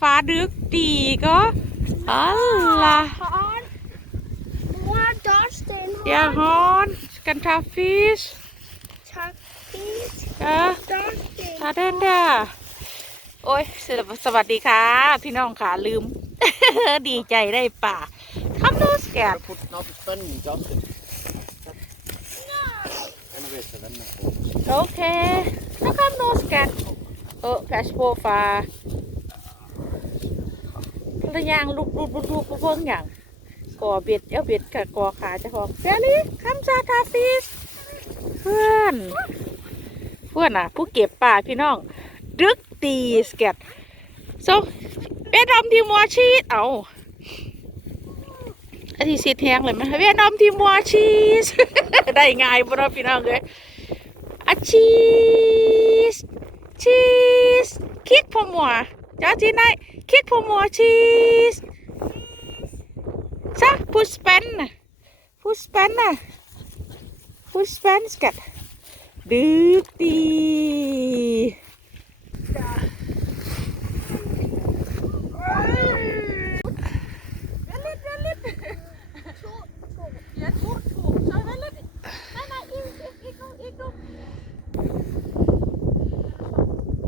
ฟ้าดึกดีก็อัลล่ะ Han. More Dustin. เดี๋ยวฮอนกันทาฟิช Takis. เออ Dustin. ทาเดนเดาโอ้ยสวสวัสดีค่ะ พี่น้องค่ะลืม ดีใจได้ป่าทำดูสแกน put not spending just en vet jag vänner på โอเคนะครับโนสแกนเออแคชโปฟา ระยางลุกลุกลุกลุกเพิ่งอย่างก่อเบ็ดเอาเบ็ดกับก่อขาจะของเซลี่คัมซาทาฟิสเพื่อนเพื่อนอะ ผู้เก็บป่าพี่น้องดึกตีสแกตโซเวียดนามทีมัวชีสเอาอันที่สีแทงเลยไหมเวียดนามทีมัวชีสได้ง่ายบ่เนาะพี่น้องเลยอะชีสชีสคิกพอมัว จ้าจีนายคิกพอมัวชีสซะพูสเปนน่ะพูสเปนน่ะพูสเปนสกัดดึกดี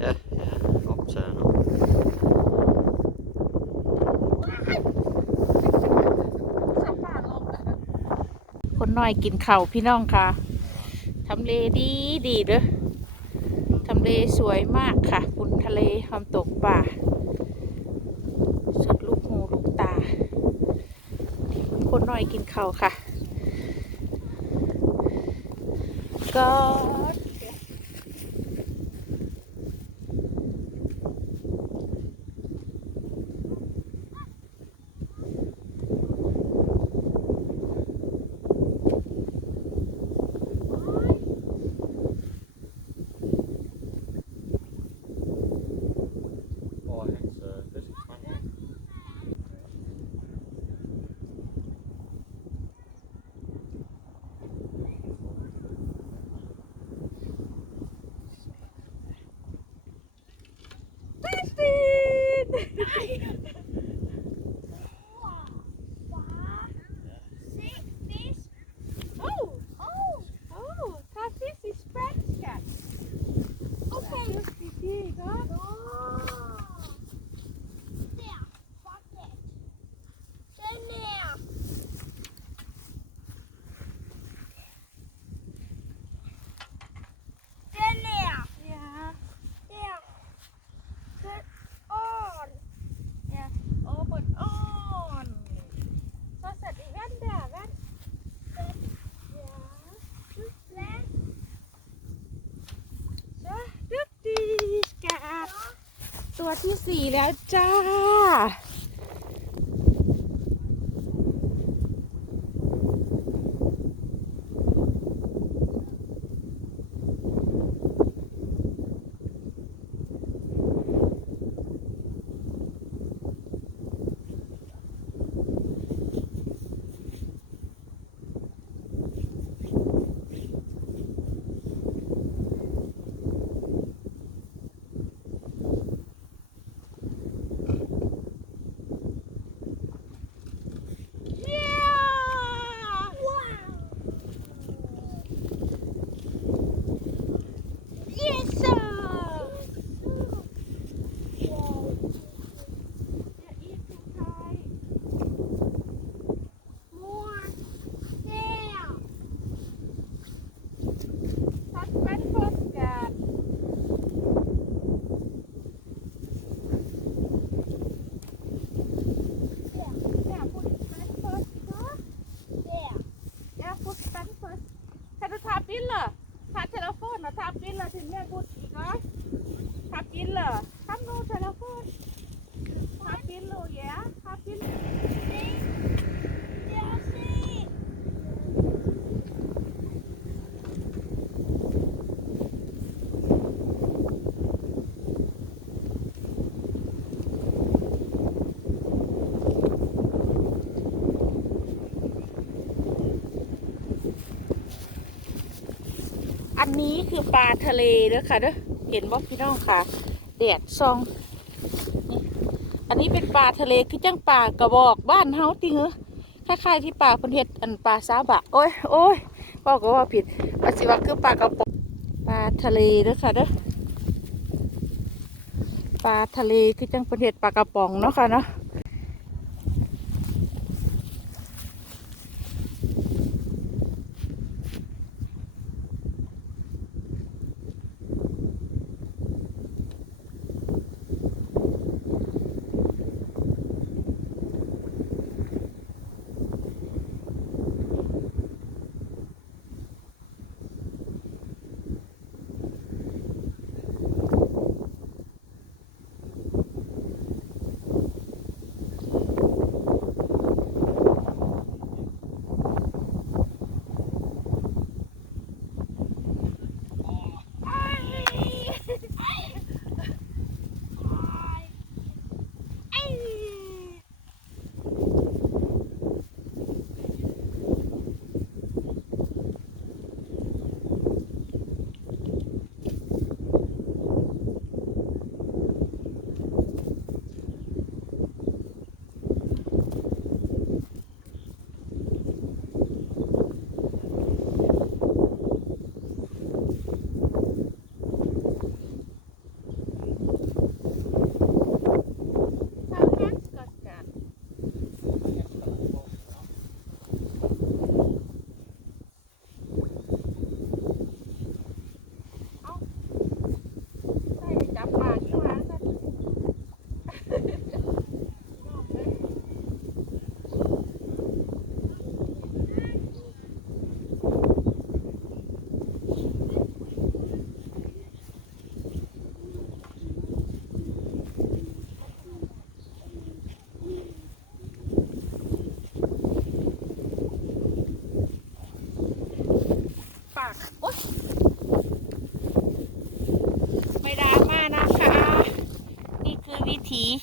Ja, ja, också ja. คนน้อยกินเข่าพี่น้องค่ะทำเลดีดีเด้อทำเลสวยมากค่ะคุณทะเลความตกป่าสุดลูกหูลูกตา คนน้อยกินเข่าค่ะ ก็ ตัวที่สี่แล้วจ้า Yes sir อย่าอีกสุดท้ายทัดเป็นเฟิร์สการเนี่ยพูดเป็นเฟิร์สนะเนี่ยพูดเป็นเฟิร์ส ถ้าจะทาปิ้นเหรอทาเทเลโฟนเหรอทาปิ้นเหรอถึงเนี่ยพูดอีกเหรอทาปิ้นเหรอทำโน้ตเทเลโฟนทาปิ้นเหรอแย่ทาปิ้น อันนี้ คือปลาทะเลเด้อค่ะเด้อเห็นบ่พี่น้องค่ะแดดซองนี่อันนี้เป็นปลาทะเลคือจังปลากระบอกบ้านเฮาติเหรอคล้ายๆที่ปลาพิ่นเฮ็ดอันปลาซาบะโอ้ยโอ้ยว่าก็ว่าผิดว่าสิว่าคือปลากระป๋องปลาทะเลเด้อค่ะเด้อปลาทะเลคือจังพิ่นเฮ็ดปลากระป๋องเนาะค่ะเนาะ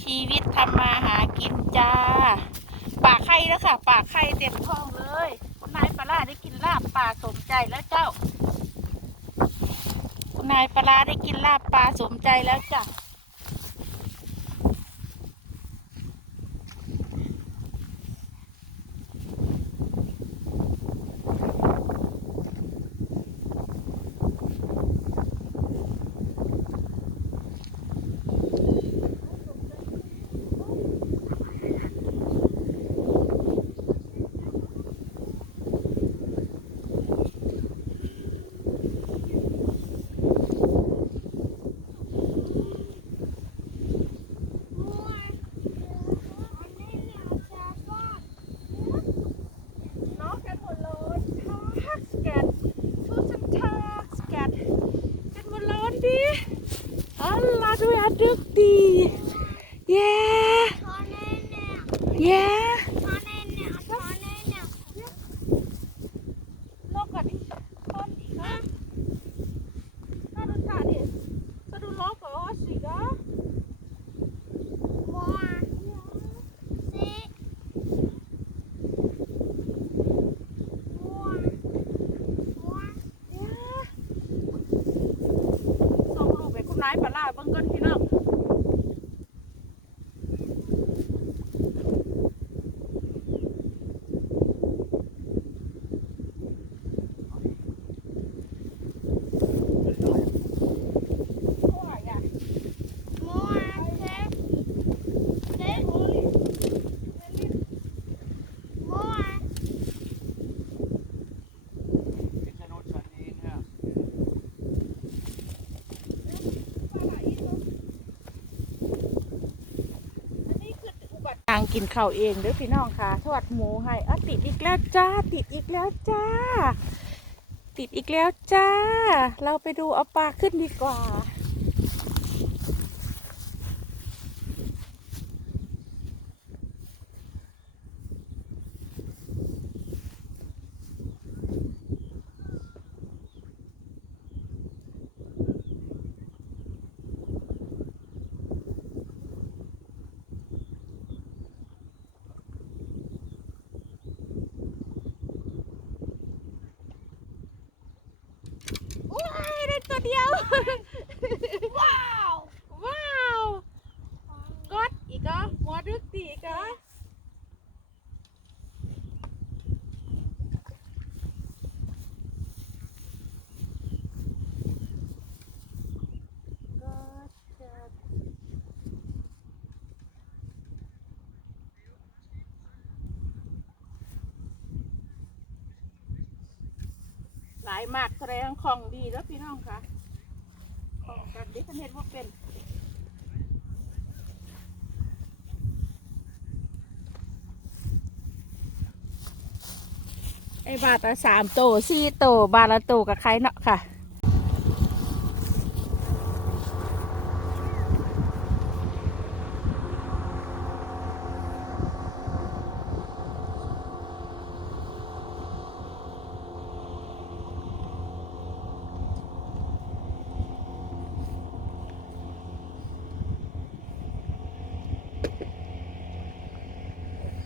ชีวิตทำมาหากินจ้าปากไข่แล้วค่ะ ปากไข่เต็มท้องเลยคุณนายปลาร้าได้กินลาบปลาสมใจแล้วเจ้า คุณนายปลาร้าได้กินลาบปลาสมใจแล้วจ้ะ ก่อนพี่น้อง ทาง กินข้าวเองเด้อพี่น้องค่ะ ทอดหมูให้อะติดอีกแล้วจ้า ติดอีกแล้วจ้า ติดอีกแล้วจ้า เราไปดูเอาปลาขึ้นดีกว่า ว้ายได้ตัวเดียว ว้าว ว้าวกดอีกก็ duktig, ja. Godt job. หลาย มากแสดงของดีแล้วพี่น้องค่ะของกันดิฉันเห็นว่าเป็นไอ้บาทละสามโตสี่โตบาทละโตกับใครเนาะค่ะ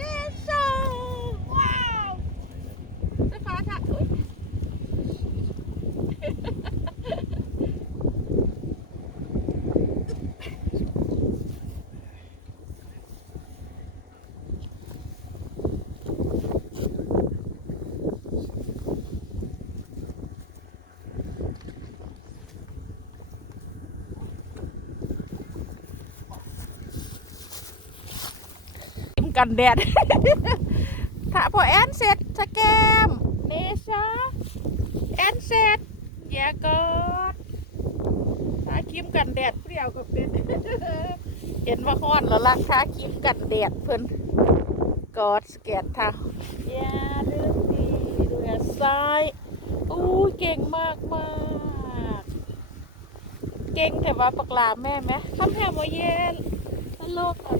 Yes sir wow จะขอถ่ายอุ๊ย กันแดด ถ้าพอแอนเสร็จสแกมเนชาแอนเสร็จอย่ากอดถ้าครีมกันแดดเปรี้ยวก็เป็นเห็นว่าฮ้อนแล้วล่ะถ้าครีมกันแดดเพิ่นกอดสแกนท่าอย่าลืมดีดูแลซ้ายอู้เก่งมากมากเก่งแต่ว่าปากลาแม่ไหมคำแพงว่าเย็นตลกอะ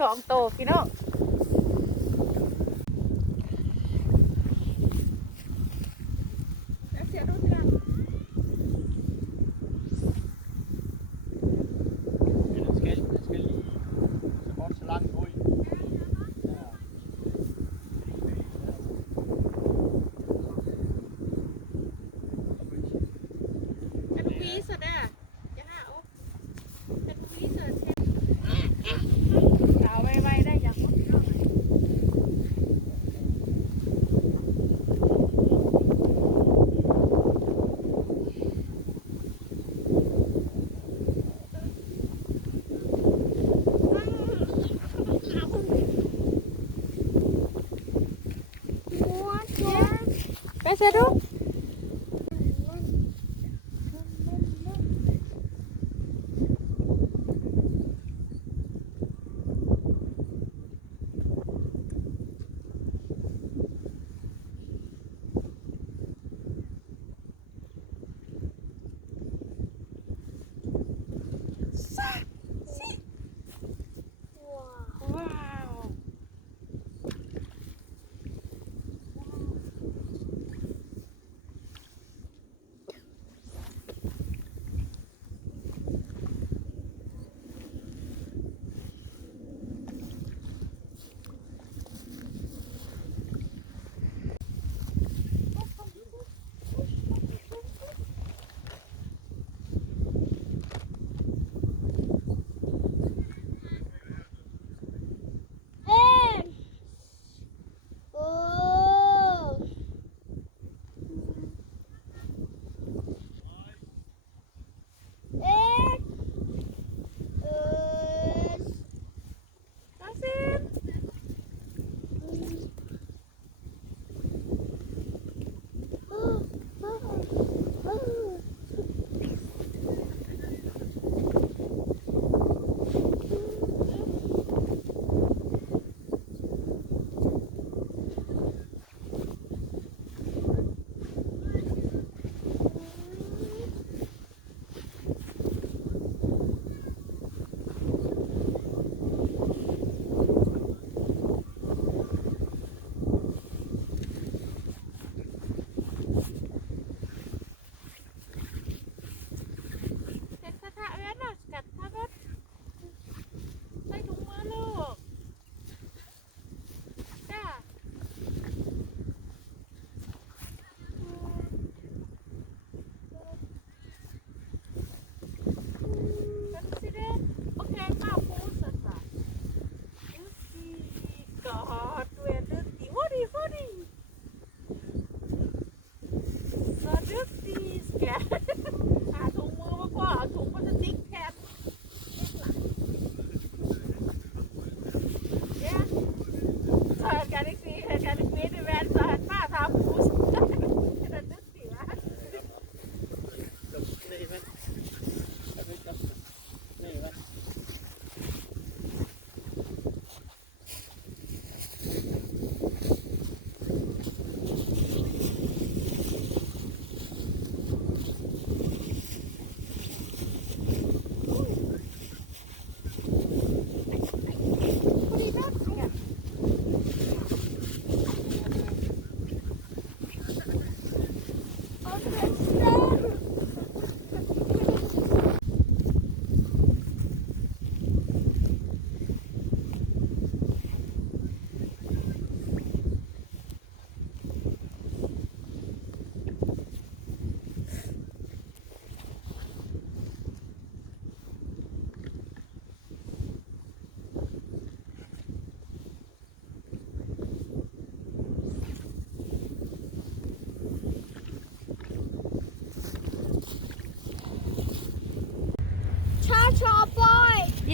สองโตพี่น้อง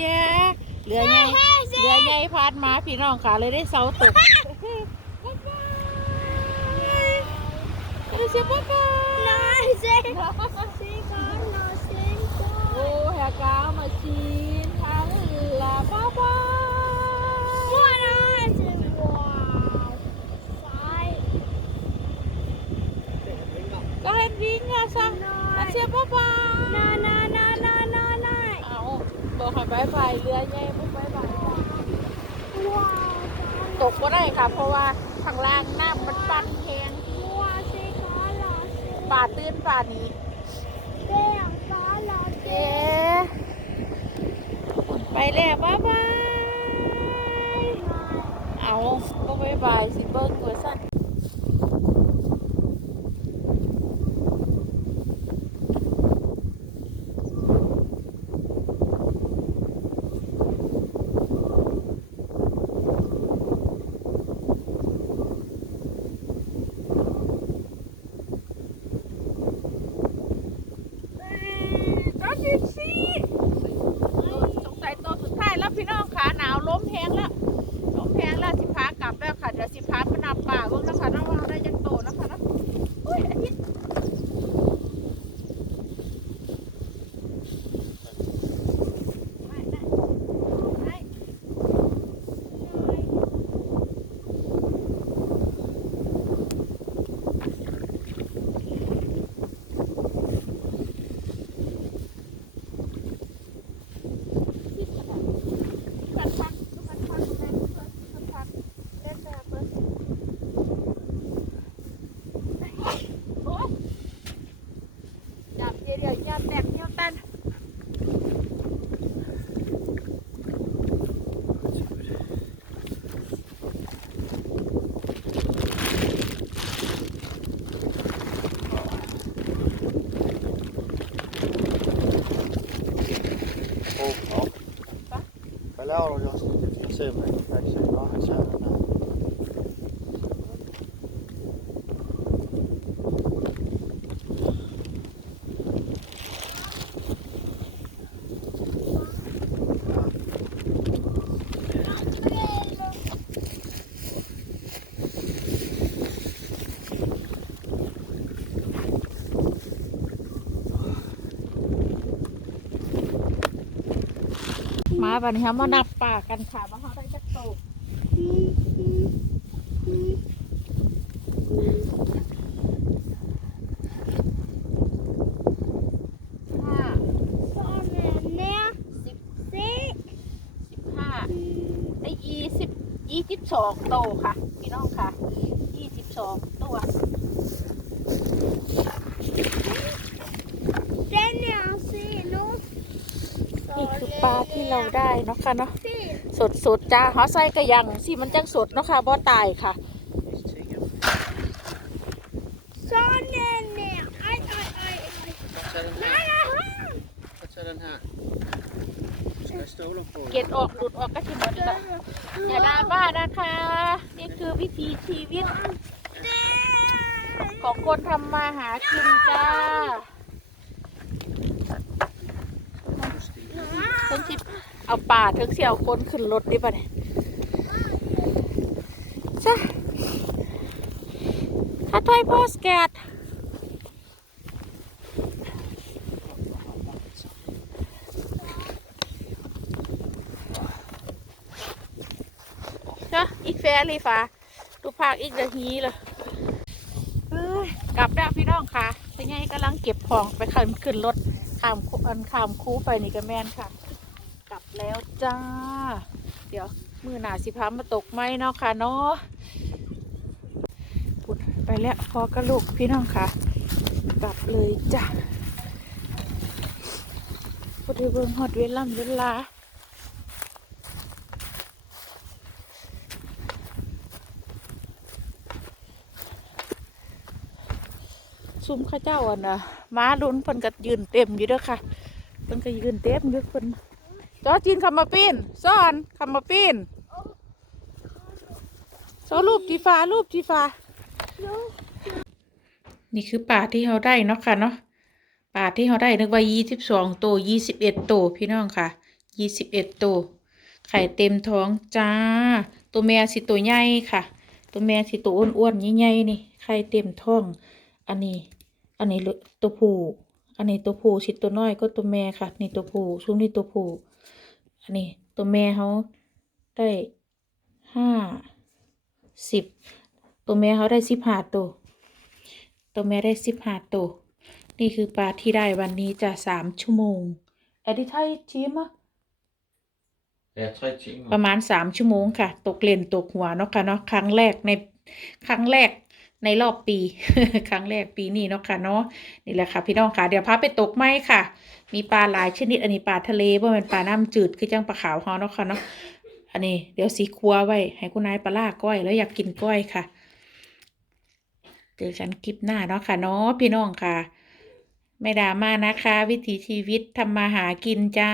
ย่เรือใหญ่เรือใหญ่พาดมาพี่น้องขาเลยได้เสาตกเสียบปนายเสียนอซีกอนนอซีกอนโอ้แฮกามาซีนทั้งลาบ้าบ้าว้านะสิว้าว้ายก็เห็นวิ่งอะสักเสียบปนานา ค่ะบายบายเรือแย่ปุ๊บายบายตกก็ได้ค่ะ เพราะว่าข้างล่างน้ำมันปั่นแข้งป่าตื้นป่านี้เจ๊ไปแล้วบายบาย เอาบ๊ายบายสิเบิ้งเวสั้น jag ser mig. Jag ser ja, jag ser den här. มาบัดนี้เขามานับป่ากันค่ะว่าเขาได้จักโต ห้า โซนเนี่ย สิบ สิ สิบห้าได้ยี่สิบยี่สิบส องโตค่ะ พี่น้องค่ะยี่สิบสองตัวเด้งเนี่ยสินุสนี่คือปลาที่เราได้เนาะค่ะเนาะสิสดสดๆจ้าเขาใส่กระยังสิมันจังสดเนาะค่ะบ่ตายค่ะ Tio. โซนเนี่ยไอ้ไอ้ไอ้ Toucha den ไอ้ เก็ดออกหลุดออกก็ที่หมดละอย่าดราม่านะคะ นี่คือวิถีชีวิต ของคนทำมาหากินจ้าเพิ่งชิบเอาป่าถึงเสี่ยวคนขึ้นรถดิป่ะเนี่ยจ้าถ้าถอยโพสแกดจ้า อีกแฟเลยฟ้าดูภาคอีกเดยวฮีเลยกลับแล้วพี่น้องค่ะเป็นไงกำลังเก็บของไปขึ้นขึ้นรถข้ามคูอันข้ามคูไปนี่ก็แม่นค่ะ กลับแล้วจ้า เดี๋ยวมือหนาสิพามาตกไหมเนาะค่ะเนาะปุดไปแล้วพอกระลูกพี่น้องค่ะ กลับเลยจ้าพุทธเบิงหอดเวลาเวลา ซุ่มข้าเจ้าอะนะม้าลุ้นเพิ่นก็ยืนเต็มอยู่เด้อค่ะเพิ่นก็ยืนเต็มอยู่เพิ่นจอจีนคำมาปีนซ่อนคำมาปีนโซรูปทีฟ้ารูปทีฟ้านี่คือป่าที่เขาได้เนาะค่ะเนาะป่าที่เขาได้นึกว่ายี่สิบสองตัวยี่สิบเอ็ดตัวพี่น้องค่ะยี่สิบเอ็ดตัวไข่เต็มท้องจ้า ตัวแม่สิตัวใหญ่ค่ะ ตัวแม่สิตัวอ้วนๆใหญ่ๆนี่ไข่เต็มท้อง อันนี้ อันนี้ลูกตัวผู้ อันนี้ตัวผู้ชิดตัวน้อยก็ตัวแม่ค่ะ นี่ตัวผู้ซุ้มนี่ตัวผู้ อันนี้ตัวแม่เขาได้ห้าสิบตัวแม่เขาได้สิบห้าตัว ตัวแม่ได้สิบห้าตัว นี่คือปลาที่ได้วันนี้จะสามชั่วโมง Är det tajt, Tima? Det er tre timer. ประมาณสามชั่วโมงค่ะ ตกเลนตกหัวเนาะค่ะเนาะครั้งแรกในครั้งแรก ในรอบปี ครั้งแรกปีนี้เนาะค่ะเนาะนี่แหละค่ะพี่น้องค่ะ เดี๋ยวพาไปตกไม้ค่ะ มีปลาหลายชนิด อันนี้ปลาทะเลบ่แม่นปลาน้ำจืดคือจังปลาขาวฮาเนาะค่ะเนาะอันนี้เดี๋ยวสีครัวไว้ ให้คุณนายปลาล่าก้อยแล้วอยากกินก้อยค่ะเจอกันคลิปหน้าเนาะค่ะเนาะพี่น้องค่ะ ไม่ดราม่านะคะ วิถีชีวิตทำมาหากินจ้า